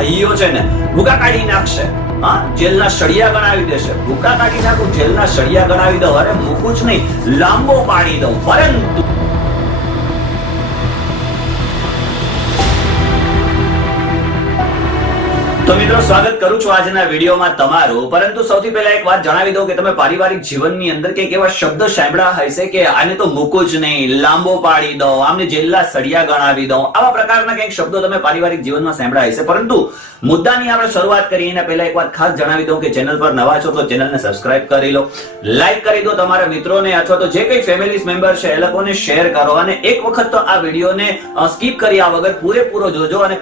ભાઈઓ છે ને ભૂકા કાઢી નાખશે, હા, જેલના સળિયા ગણાવી દેશે. ભૂકા કાઢી નાખું, જેલના સળિયા ગણાવી દઉં, અરે મૂકું જ નહીં, લાંબો પાડી દઉં. પરંતુ તો મિત્રો, સ્વાગત કરું છું આજના વિડીયોમાં તમારું. પરંતુ સૌથી પહેલા એક વાત જણાવી દઉં કે તમે પારિવારિક જીવનની અંદર કંઈક એવા શબ્દ સાંભળ્યા હશે કે આને તો મૂકું જ નહીં, લાંબો પાડી દઉં, આમને જેલના સળિયા ગણાવી દઉં. આવા પ્રકારના કંઈક શબ્દો તમે પારિવારિક જીવનમાં સાંભળ્યા હશે. પરંતુ મુદ્દાની આપણે શરૂઆત કરીએ એના પહેલા એક વાત ખાસ જણાવી દઉં કે ચેનલ પર નવા છો તો ચેનલને સબસ્ક્રાઇબ કરી લો, લાઈક કરી દો, તમારા મિત્રોને અથવા તો જે કઈ ફેમિલી મેમ્બર છે એ લોકોને શેર કરો, અને એક વખત તો આ વિડીયોને સ્કીપ કર્યા વગર પૂરેપૂરો જોજો અને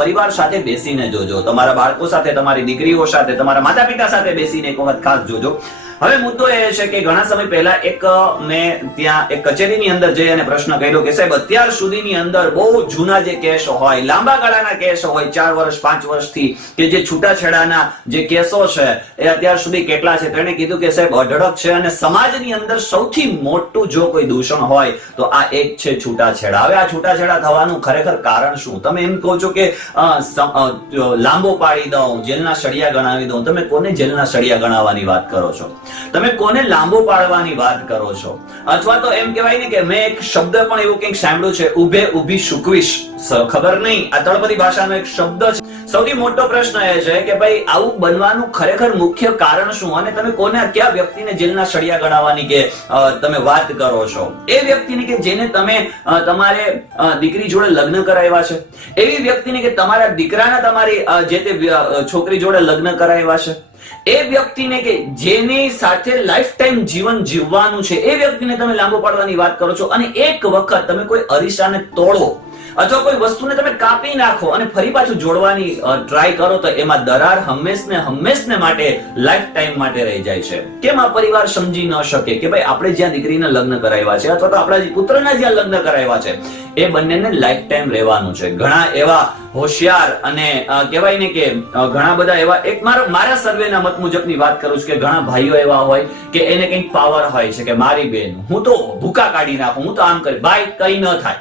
પરિવાર સાથે બેસીને જોજો. તમારા બાળકો સાથે, તમારી દીકરીઓ સાથે, તમારા માતા પિતા સાથે બેસીને એક વખત ખાસ જોજો. હવે મુદ્દો એ છે કે ઘણા સમય પહેલા મેં ત્યાં એક કચેરીની અંદર જઈ અને પ્રશ્ન કર્યો કે સાહેબ, અત્યાર સુધીની અંદર બહુ જૂના જે કેસ હોય, લાંબા ગાળાના કેસ હોય, 4 વર્ષ 5 વર્ષથી કે જે છૂટાછેડાના જે કેસો છે એ અત્યાર સુધી કેટલા છે? તેણે કીધું કે સાહેબ અઢળક છે, અને સમાજની અંદર સૌથી મોટું જો કોઈ દૂષણ હોય તો આ એક છે છૂટાછેડા. હવે આ છૂટાછેડા થવાનું ખરેખર કારણ શું? તમે એમ કહો છો કે લાંબો પાડી દઉં, જેલના સળિયા ગણાવી દઉં. તમે કોને જેલના સળિયા ગણાવવાની વાત કરો છો? તમે કોને લાંબો પાડવાની વાત કરો છો? અથવા તો એમ કહેવાય ને કે મેં એક શબ્દ પણ એવું કંઈક સાંભળ્યું છે, ઉભે ઉભી સુકવીશ. ખબર નહીં, આ તળપદી ભાષાનો એક શબ્દ છે. સૌથી મોટો પ્રશ્ન એ છે કે ભાઈ આવું બનવાનું ખરેખર મુખ્ય કારણ શું? અને તમે કોને, કયા વ્યક્તિને જેલના સળિયા ગણાવવાની કે તમે વાત કરો છો? એ વ્યક્તિને કે જેને તમે તમારે દીકરી જોડે લગ્ન કરાવ્યા છે, એવી વ્યક્તિને કે તમારા દીકરાના તમારી જે તે છોકરી જોડે લગ્ન કરાવ્યા છે, એ વ્યક્તિને કે જેની સાથે લાઈફ ટાઈમ જીવન જીવવાનું છે, એ વ્યક્તિને તમે લાંબો પાડવાની વાત કરો છો. અને એક વખત તમે કોઈ અરીસાને તોડો અથવા કોઈ વસ્તુને તમે કાપી નાખો અને ફરી પાછું જોડવાની ટ્રાય કરો તો એમાં દરાર હંમેશને માટે લાઈફ ટાઈમ માટે રહી જાય છે. કેમ આ પરિવાર સમજી ન શકે કે ભાઈ આપણે જ્યાં દીકરીના લગ્ન કરાવ્યા છે અથવા તો આપણા પુત્રના જ્યાં લગ્ન કરાવ્યા છે એ બંનેને લાઈફ ટાઈમ રહેવાનું છે. ઘણા એવા હોશિયાર અને કહેવાય ને કે ઘણા બધા એવા, એક મારા સર્વેના મત મુજબની વાત કરું છું કે ઘણા ભાઈઓ એવા હોય કે એને કંઈક પાવર હોય છે કે મારી બેન હું તો ભૂકા કાઢી નાખું, હું તો આમ કરી, ભાઈ કઈ ન થાય.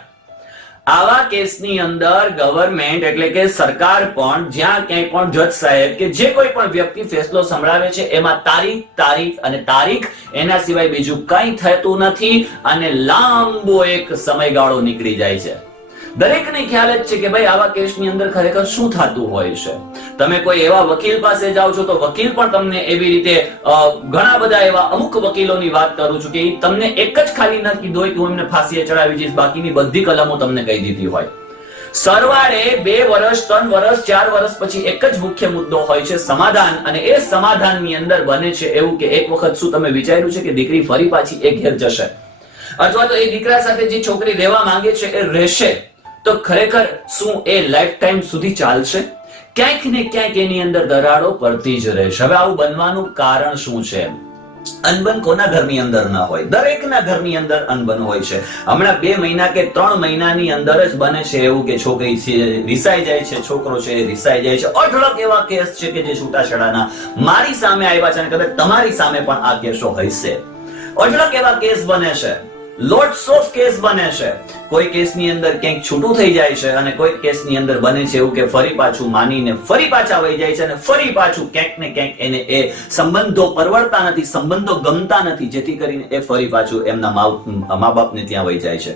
આવા કેસની અંદર ગવર્નમેન્ટ એટલે કે સરકાર પણ જ્યાં ક્યાંય પણ જજ સાહેબ કે જે કોઈ પણ વ્યક્તિ ફેસલો સંભળાવે છે એમાં તારીખ એના સિવાય બીજું કંઈ થતું નથી, અને લાંબો એક સમયગાળો નીકળી જાય છે. દરેકને ખ્યાલ જ છે કે ભાઈ આવા કેસની અંદર ખરેખર શું થતું હોય છે. તમે કોઈ એવા વકીલ પાસે જાઓ છો તો વકીલ પણ તમને એવી રીતે ઘણા બધા એવા અમુક વકીલોની વાત કરું છું કે તમને એક જ ખાલી ન કીધું હોય કે હું એમને ફાંસીએ ચડાવી દઈશ, બાકીની બધી કલમો તમને કહી દીધી હોય. સરવાળે 2 વર્ષ 3 વર્ષ 4 વર્ષ પછી એક જ મુખ્ય મુદ્દો હોય છે, સમાધાન. અને એ સમાધાનની અંદર બને છે એવું કે એક વખત શું તમે વિચાર્યું છે કે દીકરી ફરી પાછી એ ઘેર જશે અથવા તો એ દીકરા સાથે જે છોકરી રહેવા માંગે છે એ રહેશે, તો ખરેખર શું એ લાઈફ ટાઈમ સુધી ચાલશે? ક્યાંક ને ક્યાંક એની અંદર દરાડો પડતી જ રહેશે. હવે આવું બનવાનું કારણ શું છે? અનબન કોના ઘરની અંદર ના હોય? દરેકના ઘરની અંદર અનબન હોય છે. હમણાં 2 મહિના કે 3 મહિનાની અંદર જ બને છે એવું કે છોકરી રિસાઈ જાય છે, છોકરો છે રિસાઈ જાય છે. અઢળક એવા કેસ છે કે જે છૂટાછેડાના મારી સામે આવ્યા છે, અને કદાચ તમારી સામે પણ આ કેસો હશે. અઢળક એવા કેસ બને છે, લોટ્સ ઓફ કેસ બને છે. કોઈ કેસની અંદર ક્યાંક છૂટું થઈ જાય છે અને કોઈ કેસની અંદર બને છે એવું કે ફરી પાછું માનીને ફરી પાછા વહી જાય છે, અને ફરી પાછું ક્યાંક ને ક્યાંક એને એ સંબંધો પરવડતા નથી, સંબંધો ગમતા નથી, જેથી કરીને એ ફરી પાછું એમના મા બાપને ત્યાં વહી જાય છે.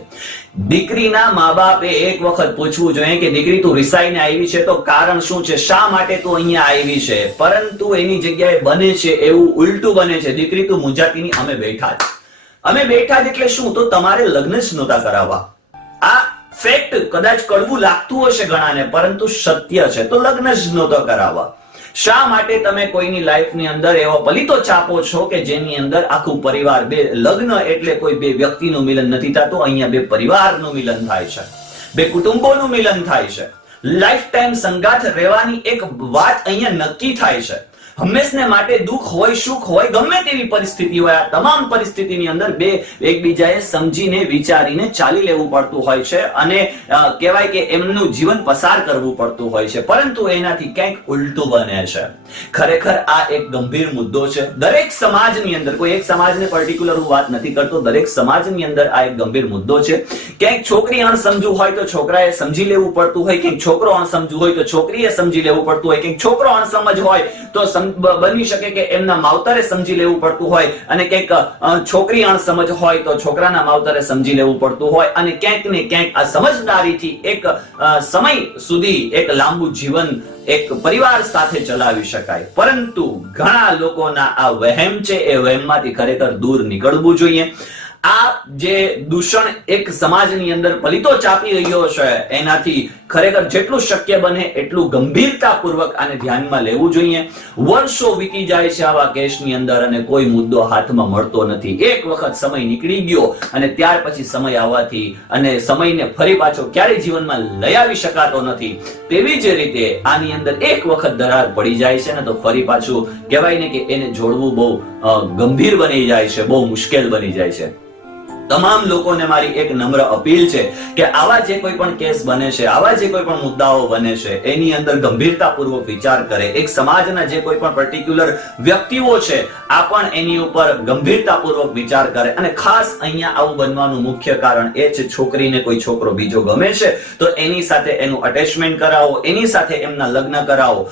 દીકરીના મા બાપે એક વખત પૂછવું જોઈએ કે દીકરી તું રિસાઈને આવી છે તો કારણ શું છે? શા માટે તું અહીંયા આવી છે? પરંતુ એની જગ્યાએ બને છે એવું ઉલટું બને છે, દીકરી તું મુંજાતીની અમે બેઠા જ. અમે બેઠા જ એટલે શું? તો તમારે લગ્ન જ નહોતા કરાવવા. આ ફેક્ટ કદાચ કડવું લાગતું હશે ઘણાને, પરંતુ સત્ય છે. તો લગ્ન જ નહોતા કરાવવા. શા માટે તમે કોઈની લાઈફની અંદર એવો પલિતો ચાપો છો કે જેની અંદર આખું પરિવાર, લગ્ન એટલે કોઈ 2 વ્યક્તિનું મિલન નથી થતું, અહીંયા 2 પરિવારનું મિલન થાય છે, 2 કુટુંબોનું મિલન થાય છે. લાઈફ ટાઈમ સંગાથ રહેવાની એક વાત અહીંયા નક્કી થાય છે. હંમેશને માટે દુઃખ હોય સુખ હોય ગમે તેવી પરિસ્થિતિ હોય આ તમામ પરિસ્થિતિની અંદર બે એકબીજાએ સમજીને વિચારીને ચાલી લેવું પડતું હોય છે અને કહેવાય કે એમનું જીવન પસાર કરવું પડતું હોય છે, પરંતુ એનાથી કંઈક ઉલટું બને છે. ખરેખર આ એક ગંભીર મુદ્દો છે. દરેક સમાજની અંદર, કોઈ એક સમાજને પર્ટિક્યુલર હું વાત નથી કરતો, દરેક સમાજની અંદર આ એક ગંભીર મુદ્દો છે. ક્યાંક છોકરી અણસમજુ હોય તો છોકરાએ સમજી લેવું પડતું હોય, ક્યાંક છોકરો અણસમજુ હોય તો છોકરીએ સમજી લેવું પડતું હોય, ક્યાંક છોકરો અણસમજ હોય તો બની શકે કે એમના માવતરે સમજી લેવું પડતું હોય, અને ક્યાંક છોકરી અણસમજ હોય તો છોકરાના માવતરે સમજી લેવું પડતું હોય, અને ક્યાંક ને ક્યાંક આ સમજદારીથી એક સમય સુધી એક લાંબુ જીવન એક પરિવાર સાથે ચલાવી શકાય. પરંતુ ઘણા લોકોના આ વહેમ છે, એ વહેમમાંથી ખરેખર દૂર નીકળવું જોઈએ. આ જે દૂષણ એક સમાજની અંદર પલિતો ચાપી રહ્યો છે એનાથી ખરેખર જેટલું શક્ય બને એટલું ગંભીરતાપૂર્વક આને ધ્યાનમાં લેવું જોઈએ. વર્ષો વીતી જાય છે આવા કેસની અંદર અને કોઈ મુદ્દો હાથમાં મળતો નથી. એક વખત સમય નીકળી ગયો અને ત્યાર પછી સમય આવવાથી અને સમયને ફરી પાછો ક્યારેય જીવનમાં લઈ આવી શકાતો નથી. તેવી જ રીતે આની અંદર એક વખત દરાર પડી જાય છે ને તો ફરી પાછું કહેવાય ને કે એને જોડવું બહુ ગંભીર બની જાય છે, બહુ મુશ્કેલ બની જાય છે. તમામ લોકોને મારી એક નમ્ર અપીલ છે કે આવા જે કોઈ પણ કેસ બને છે, આવા જે કોઈ પણ મુદ્દાઓ બને છે એની અંદર ગંભીરતાપૂર્વક વિચાર કરે. એક સમાજના જે કોઈ પણ પર્ટિક્યુલર વ્યક્તિઓ છે આ પણ એની ઉપર ગંભીરતાપૂર્વક વિચાર કરે. અને ખાસ અહીંયા આવું બનવાનું મુખ્ય કારણ એ છે, છોકરીને કોઈ છોકરો બીજો ગમે છે તો એની સાથે એનું અટેચમેન્ટ કરાવો, એની સાથે એમના લગ્ન કરાવો.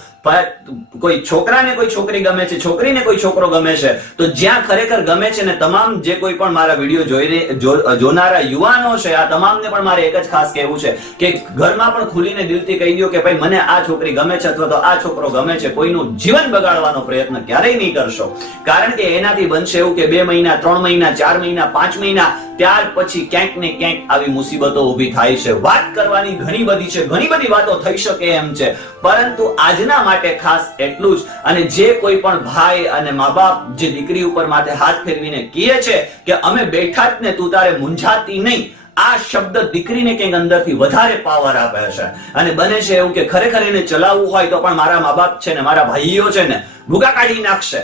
કોઈ છોકરાને કોઈ છોકરી ગમે છે, છોકરીને કોઈ છોકરો ગમે છે તો જ્યાં ખરેખર ગમે છે ને તમામ જે કોઈ પણ મારા વિડીયો જોનારા યુવાનો છે આ તમામને પણ મારે એક જ ખાસ કહેવું છે કે ઘરમાં પણ ખુલીને દિલથી કહી દો કે ભાઈ મને આ છોકરી ગમે છે અથવા તો આ છોકરો ગમે છે. કોઈનું જીવન બગાડવાનો પ્રયત્ન ક્યારેય નહીં કરશો, કારણ કે એનાથી બનશે એવું કે 2 મહિના 3 મહિના 4 મહિના 5 મહિના ત્યાર પછી ક્યાંક ને ક્યાંક આવી મુસીબતો ઊભી થાય છે. વાત કરવાની ઘણી બધી છે, ઘણી બધી વાતો થઈ શકે એમ છે, પરંતુ આજના માટે ખાસ એટલું જ. અને જે કોઈ પણ ભાઈ અને મા બાપ જે દીકરી ઉપર માથે હાથ ફેરવીને કહે છે કે અમે બેઠા જ ને તું તારે મૂંઝાતી નહીં, આ શબ્દ દીકરીને કંઈક અંદરથી વધારે પાવર આપે છે. અને બને છે એવું કે ખરેખર એને ચલાવવું હોય તો પણ મારા મા બાપ છે ને મારા ભાઈઓ છે ને ભૂકા કાઢી નાખશે,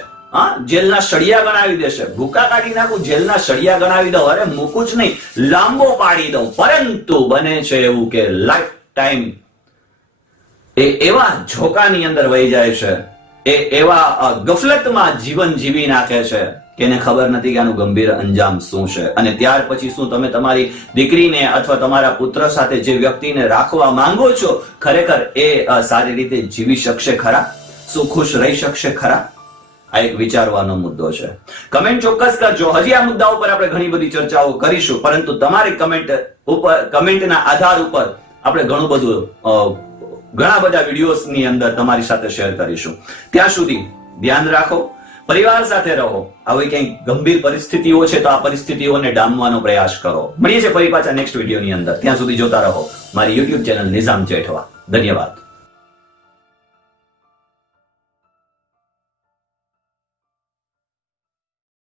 જેલના સળિયા ગણાવી દેશે. ભૂકા કાઢી નાખું, જેલના સળિયા ગણાવી દઉં, અરે મૂકું જ નહીં, લાંબો પાડી દઉં. પરંતુ બને છે એવું કે લાઈફ ટાઈમ એ એવા ઝોકાની અંદર વહી જાય છે, એ એવા ગફલતમાં જીવન જીવી નાખે છે કે એને ખબર નથી કે આનું ગંભીર અંજામ શું છે. અને ત્યાર પછી શું તમે તમારી દીકરીને અથવા તમારા પુત્ર સાથે જે વ્યક્તિને રાખવા માંગો છો ખરેખર એ સારી રીતે જીવી શકશે ખરા? શું ખુશ રહી શકશે ખરા? આ એક વિચારવાનો મુદ્દો છે. કમેન્ટ ચોક્કસ કરજો. હજી આ મુદ્દા ઉપર આપણે ઘણી બધી ચર્ચાઓ કરીશું, પરંતુ તમારી કમેન્ટના આધાર ઉપર આપણે ઘણા બધા વિડીયોઝની અંદર તમારી સાથે શેર કરીશું. ત્યાં સુધી ધ્યાન રાખો, પરિવાર સાથે રહો. આવી કંઈક ગંભીર પરિસ્થિતિઓ છે તો આ પરિસ્થિતિઓને ડામવાનો પ્રયાસ કરો. મળીએ છીએ ફરી પાછા નેક્સ્ટ વિડીયોની અંદર. ત્યાં સુધી જોતા રહો મારી YouTube ચેનલ નિઝામ જેઠવા. ધન્યવાદ.